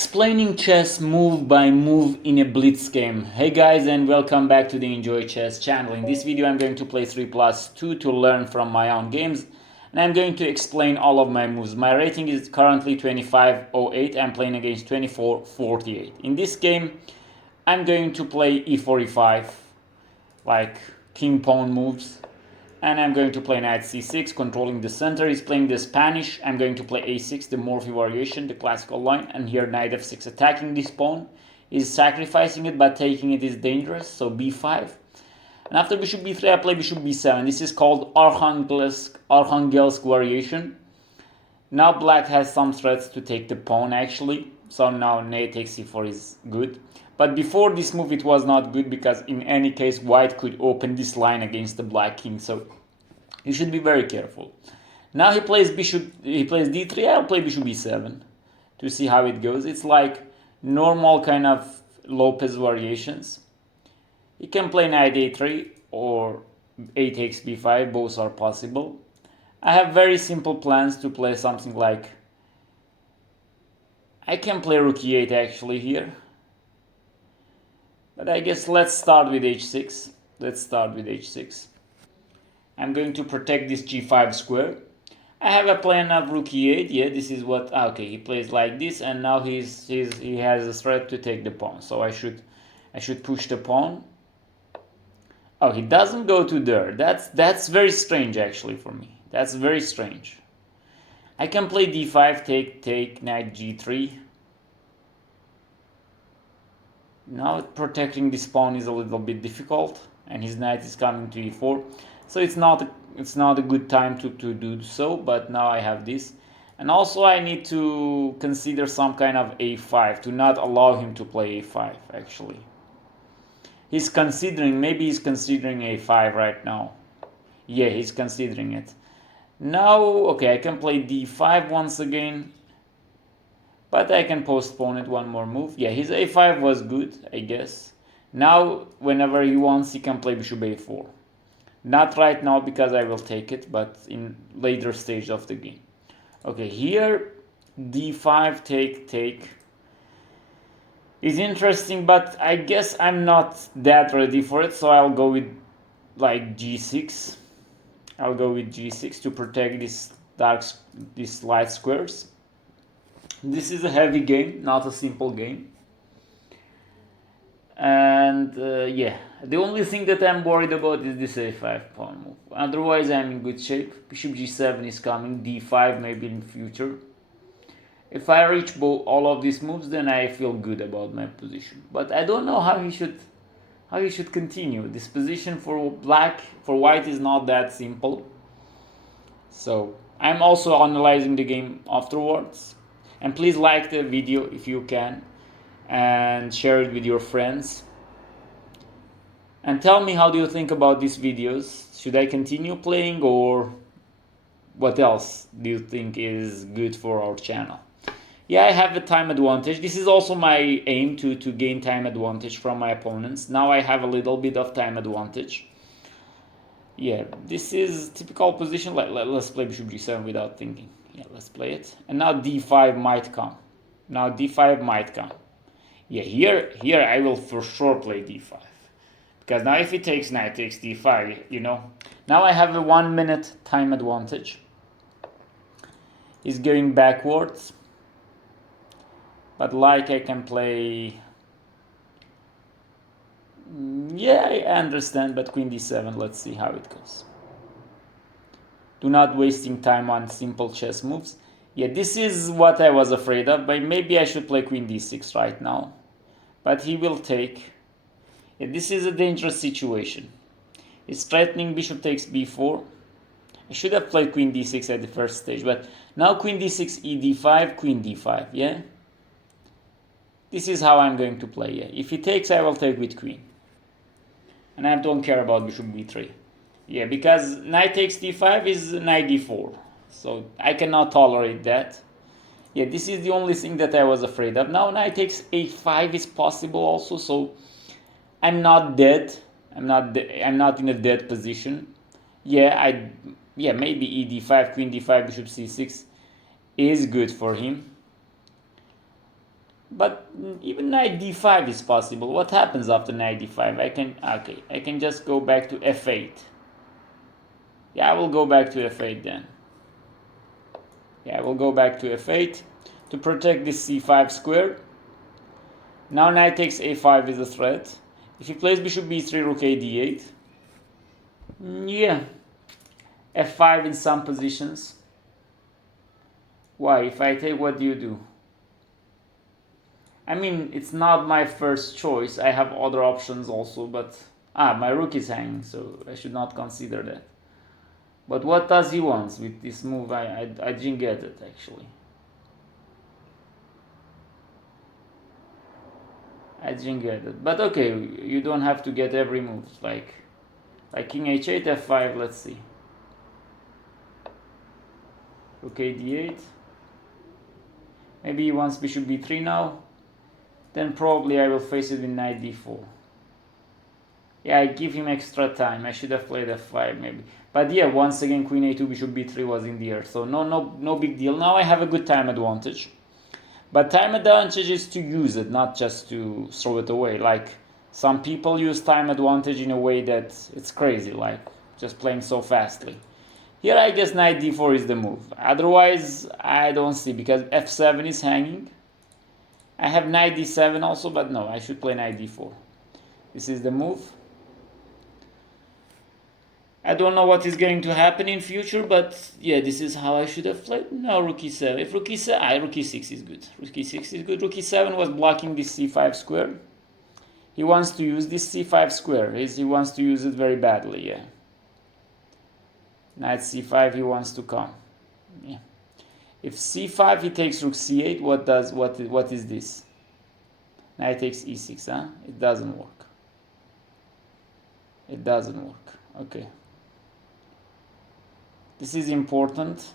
Explaining chess move by move in a blitz game. Hey guys, and welcome back to the Enjoy Chess channel. In this video I'm going to play 3+2 to learn from my own games, and I'm going to explain all of my moves. My rating is currently 2508. I'm playing against 2448. In this game I'm going to play e4 e5, like king pawn moves, and I'm going to play knight c6, controlling the center. He's playing the Spanish. I'm going to play a6, the Morphy variation, the classical line, and here knight f6, attacking this pawn. Is sacrificing it, but taking it is dangerous, so b5. And after bishop b3, I play bishop b7. This is called Arkhangelsk variation. Now black has some threats to take the pawn actually, so now knight takes c4 is good. But before this move it was not good, because in any case white could open this line against the black king, so you should be very careful. Now he plays d3, I'll play bishop b7 to see how it goes. It's like normal kind of lopez variations. You can play knight a3 or a takes b5, both are possible. I have very simple plans to play something like, I can play rook e8 actually here. But I guess let's start with h6. I'm going to protect this g5 square. I have a plan of rook e8. Yeah, this is what. Okay, he plays like this, and now he has a threat to take the pawn. So I should push the pawn. Oh, he doesn't go to there. That's very strange actually for me. That's very strange. I can play d5, take knight g3. Now protecting this pawn is a little bit difficult, and his knight is coming to e4, so it's not a good time to do so. But now I have this, and also I need to consider some kind of a5 to not allow him to play a5. Actually, maybe he's considering a5 right now. Yeah, he's considering it now. Okay, I can play d5 once again, but I can postpone it one more move. Yeah, his a5 was good, I guess. Now, whenever he wants, he can play bishop a4. Not right now because I will take it, but in later stage of the game. Okay, here d5 take is interesting, but I guess I'm not that ready for it, so I'll go with like g6. I'll go with g6 to protect these light squares. This is a heavy game, not a simple game. And yeah, the only thing that I'm worried about is this a5 pawn move. Otherwise I'm in good shape. Bishop g7 is coming, d5 maybe in future. If I reach all of these moves, then I feel good about my position. But I don't know how he should continue. This position for white is not that simple. So I'm also analyzing the game afterwards. And please like the video if you can, and share it with your friends. And tell me, how do you think about these videos? Should I continue playing, or what else do you think is good for our channel? Yeah, I have a time advantage. This is also my aim, to gain time advantage from my opponents. Now I have a little bit of time advantage. Yeah, this is typical position. Let's play bishop g7 without thinking. Yeah, let's play it. And now d5 might come. Yeah, here I will for sure play d5. Because now if he takes knight takes d5, you know. Now I have a 1 minute time advantage. He's going backwards. But like I can play... Yeah, I understand, but queen d7, let's see how it goes. Do not wasting time on simple chess moves. Yeah, this is what I was afraid of, but maybe I should play queen d6 right now. But he will take. Yeah, this is a dangerous situation. He's threatening bishop takes b4. I should have played queen d6 at the first stage, but now queen d6, e d5, queen d5, yeah? This is how I'm going to play, yeah. If he takes, I will take with queen. And I don't care about bishop b3. Yeah, because knight takes d5 is knight d4, so I cannot tolerate that. Yeah, this is the only thing that I was afraid of. Now knight takes a5 is possible also, so I'm not dead. I'm not in a dead position. Yeah, maybe e d5, queen d5, bishop c6 is good for him. But even knight d5 is possible. What happens after knight d5? I can just go back to f8. Yeah, I will go back to f8 then. Yeah, I will go back to f8 to protect this c5 square. Now knight takes a5 is a threat. If he plays bishop b3, rook a d8. Yeah, f5 in some positions. Why? If I take, what do you do? I mean, it's not my first choice. I have other options also, but my rook is hanging, so I should not consider that. But what does he want with this move? I didn't get it, actually. I didn't get it. But okay, you don't have to get every move. Like king h8, f5, let's see. Rook a d8. Maybe he wants bishop b3 now. Then probably I will face it with knight d4. Yeah, I give him extra time. I should have played f5 maybe. But yeah, once again, queen a2, bishop b3 was in the air. So no big deal. Now I have a good time advantage. But time advantage is to use it, not just to throw it away. Like, some people use time advantage in a way that it's crazy, like just playing so fastly. Here I guess knight d4 is the move. Otherwise, I don't see, because f7 is hanging. I have knight d7 also, but no, I should play knight d4. This is the move. I don't know what is going to happen in future, but yeah, this is how I should have played. No, rook e7. If rook e7, rook e6 is good. Rook e6 is good. Rook e7 was blocking this c5 square. He wants to use this c5 square. He wants to use it very badly, yeah. Knight c5, he wants to come. Yeah. If c5, he takes rook c8, what is this? Knight takes e6, huh? It doesn't work. It doesn't work. Okay. This is important.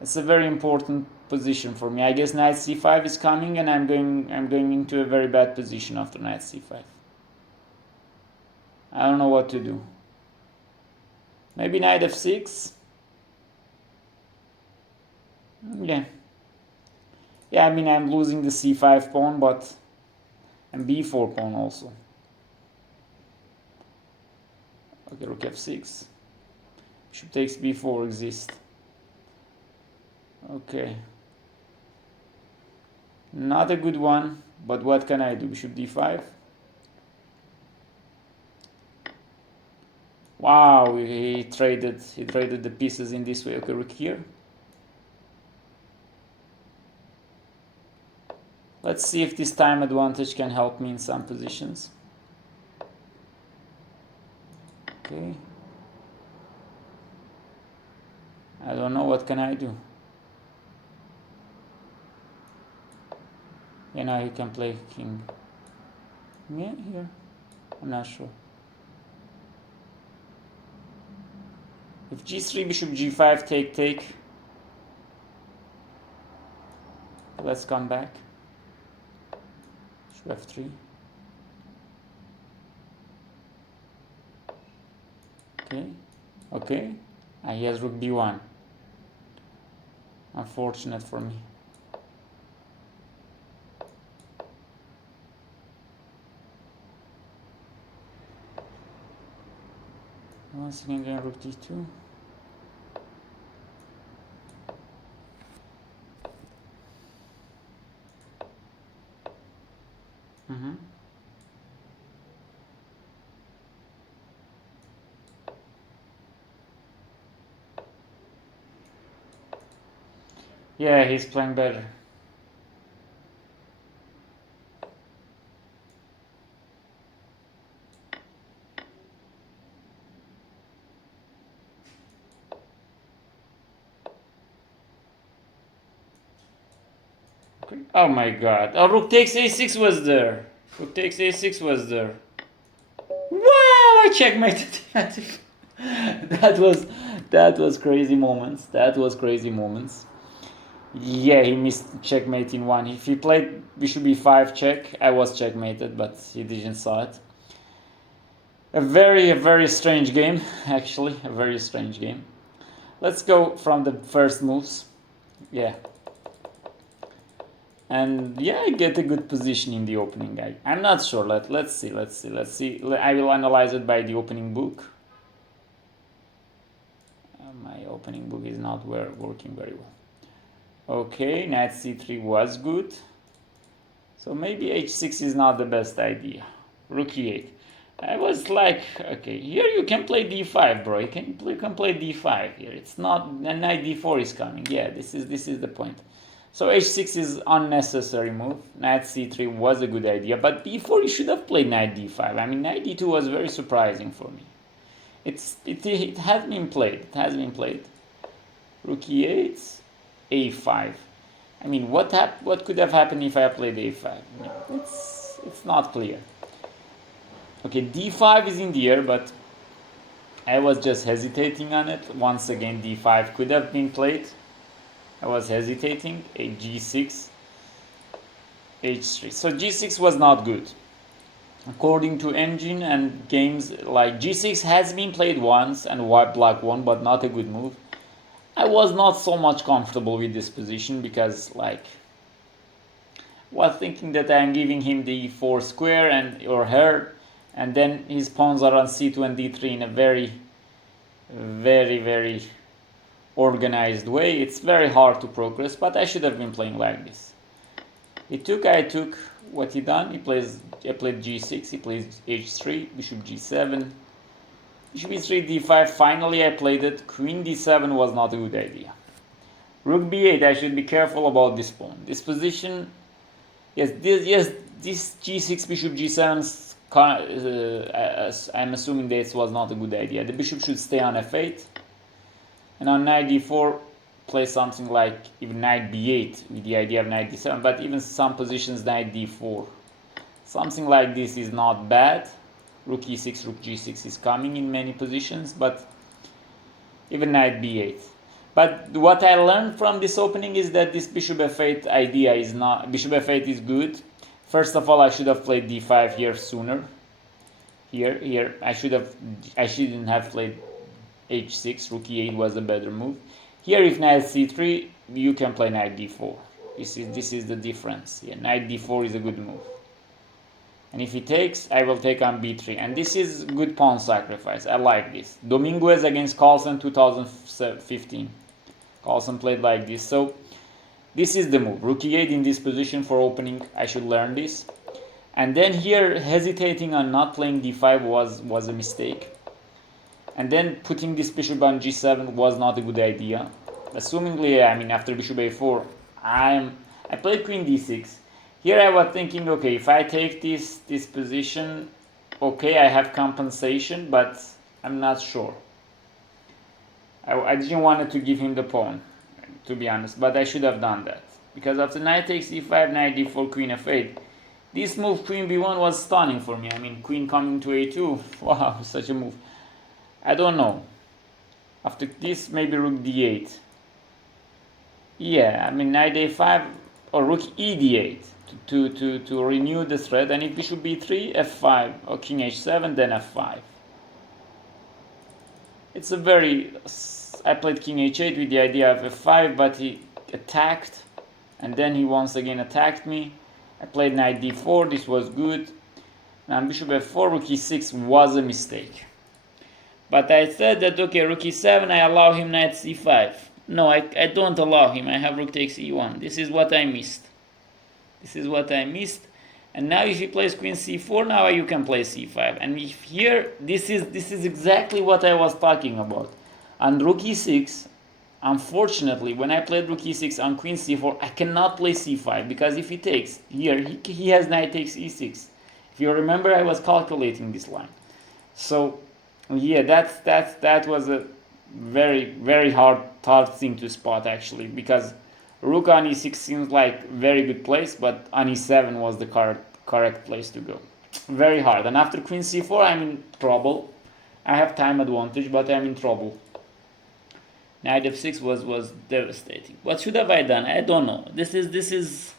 It's a very important position for me. I guess knight c5 is coming, and I'm going into a very bad position after knight c5. I don't know what to do. Maybe knight f6. Yeah. Yeah, I mean, I'm losing the c5 pawn, but and b4 pawn also. Okay, rook f6. Bishop takes b4 exists. Okay. Not a good one, but what can I do? Bishop d5. Wow, he traded the pieces in this way. Okay, rook here. Let's see if this time advantage can help me in some positions. Okay. I don't know, what can I do? Yeah, now he can play king. Yeah, here. I'm not sure. If g3, bishop g5, take. Let's come back. Bishop f3. Okay. And he has rook b1. Unfortunate for me. Once again, going rook d2. Yeah, he's playing better. Okay. Oh my god. Oh, rook takes a6 was there. Rook takes a6 was there. Wow, I checkmated. That was crazy moments. That was crazy moments. Yeah, he missed checkmate in one. If he played bishop b5 check, I was checkmated, but he didn't saw it. A very strange game, actually. A very strange game. Let's go from the first moves. Yeah. And yeah, I get a good position in the opening. I'm not sure. Let's see. I will analyze it by the opening book. My opening book is not working very well. Okay, knight c3 was good. So maybe h6 is not the best idea. Rook e8. I was like, okay, here you can play d5, bro. You can play d5 here. It's not, and knight d4 is coming. Yeah, this is the point. So h6 is unnecessary move. Knight c3 was a good idea, but b4 you should have played knight d5. I mean, knight d2 was very surprising for me. It has been played. It has been played. Rook e8, a5. I mean, what could have happened if I played a5? It's not clear. Okay, d5 is in the air, but I was just hesitating on it. Once again, d5 could have been played. I was hesitating. A g6, h3. So g6 was not good. According to engine and games, like g6 has been played once and white black won, but not a good move. I was not so much comfortable with this position because, like, was thinking that I'm giving him the e4 square or her, and then his pawns are on c2 and d3 in a very, very, very organized way. It's very hard to progress, but I should have been playing like this. I took what he done. I played g6, he plays h3, bishop g7, bishop e3, d5. Finally I played it. Queen d7 was not a good idea. Rook b8, I should be careful about this pawn. This position, yes, this g6, bishop g7, I'm assuming this was not a good idea. The bishop should stay on f8, and on knight d4 play something like even knight b8 with the idea of knight d7, but even some positions knight d4. Something like this is not bad. Rook e6, rook g6 is coming in many positions, but even knight b8. But what I learned from this opening is that this bishop f8 idea is not, bishop f8 is good. First of all, I should have played d5 here sooner. Here I shouldn't have played h6. Rook e8 was a better move. Here, if knight c3, you can play knight d4. This is the difference. Yeah, knight d4 is a good move. And if he takes, I will take on b3. And this is good pawn sacrifice. I like this. Dominguez against Carlsen 2015. Carlsen played like this. So this is the move. Rook e8 in this position for opening. I should learn this. And then here, hesitating on not playing d5 was a mistake. And then putting this bishop on g7 was not a good idea. Assumingly, I mean, after bishop a4, I played queen d6. Here I was thinking, okay, if I take this position, okay, I have compensation, but I'm not sure. I didn't want to give him the pawn, to be honest, but I should have done that. Because after knight takes e5, knight d4, queen f8, this move, queen b1, was stunning for me. I mean, queen coming to a2, wow, such a move. I don't know. After this, maybe rook d8. Yeah, I mean, knight a5 or rook e d8 to renew the threat. And if bishop b3, f5, or king h7, then f5. It's a very... I played king h8 with the idea of f5, but he attacked, and then he once again attacked me. I played knight d4, this was good. Now bishop f4, rook e6 was a mistake. But I said that, okay, rook e7, I allow him knight c5. No, I don't allow him. I have rook takes e1. This is what I missed. This is what I missed. And now if he plays queen c4, now you can play c5. And if here, this is exactly what I was talking about. On rook e6, unfortunately, when I played rook e6 on queen c4, I cannot play c5, because if he takes, here, he has knight takes e6. If you remember, I was calculating this line. So, yeah, that was a very, very hard thing to spot, actually, because rook on e6 seems like very good place, but on e7 was the correct place to go. Very hard. And after queen c4, I'm in trouble. I have time advantage, but I'm in trouble. Knight f6 was devastating. What should have I done? I don't know. This is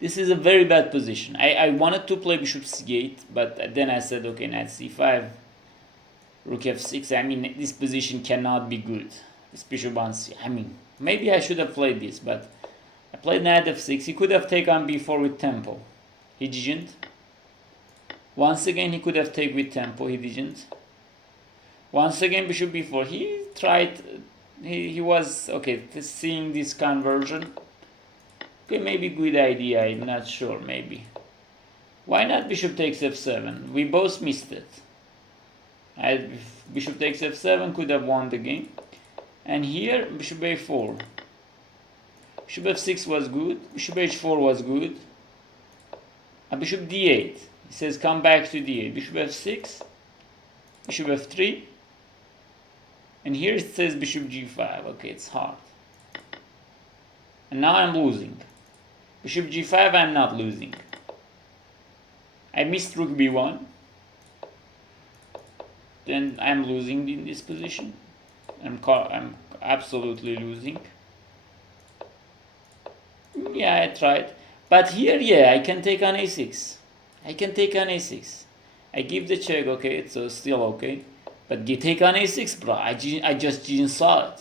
a very bad position. I wanted to play bishop c8, but then I said, okay, knight c5, rook f6. I mean, this position cannot be good. This bishop on c. I mean, maybe I should have played this, but I Played knight f6. He could have taken b4 with tempo. He didn't. Once again, he could have taken with tempo. He didn't. Once again, bishop b4. He tried. He was okay. Seeing this conversion. Okay, maybe good idea. I'm not sure. Maybe. Why not bishop takes f7? We both missed it. Bishop takes f7 could have won the game. And here, bishop a4. Bishop f6 was good. Bishop h4 was good. Bishop d8. He says come back to d8. Bishop f6. Bishop f3. And here it says bishop g5. Okay, it's hard. And now I'm losing. Bishop g5, I'm not losing. I missed rook b1. Then I'm losing in this position. I'm absolutely losing. Yeah, I tried. But here, yeah, I can take on a6. I can take on a6. I give the check, okay, so still okay. But you take on a6, bro. I just didn't saw it.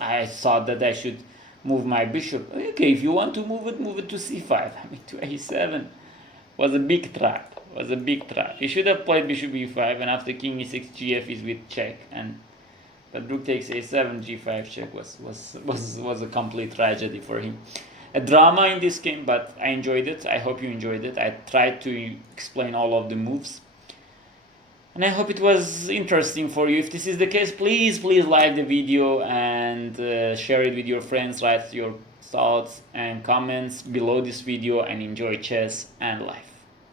I thought that I should move my bishop. Okay, if you want to move it to c5. I mean, to a7 was a big trap. Was a big trap. He should have played bishop e5, and after king e6, gf is with check, but rook takes a7, g5 check was a complete tragedy for him. A drama in this game, but I enjoyed it. I hope you enjoyed it. I tried to explain all of the moves, and I hope it was interesting for you. If this is the case, please like the video and share it with your friends. Write your thoughts and comments below this video, and enjoy chess and life.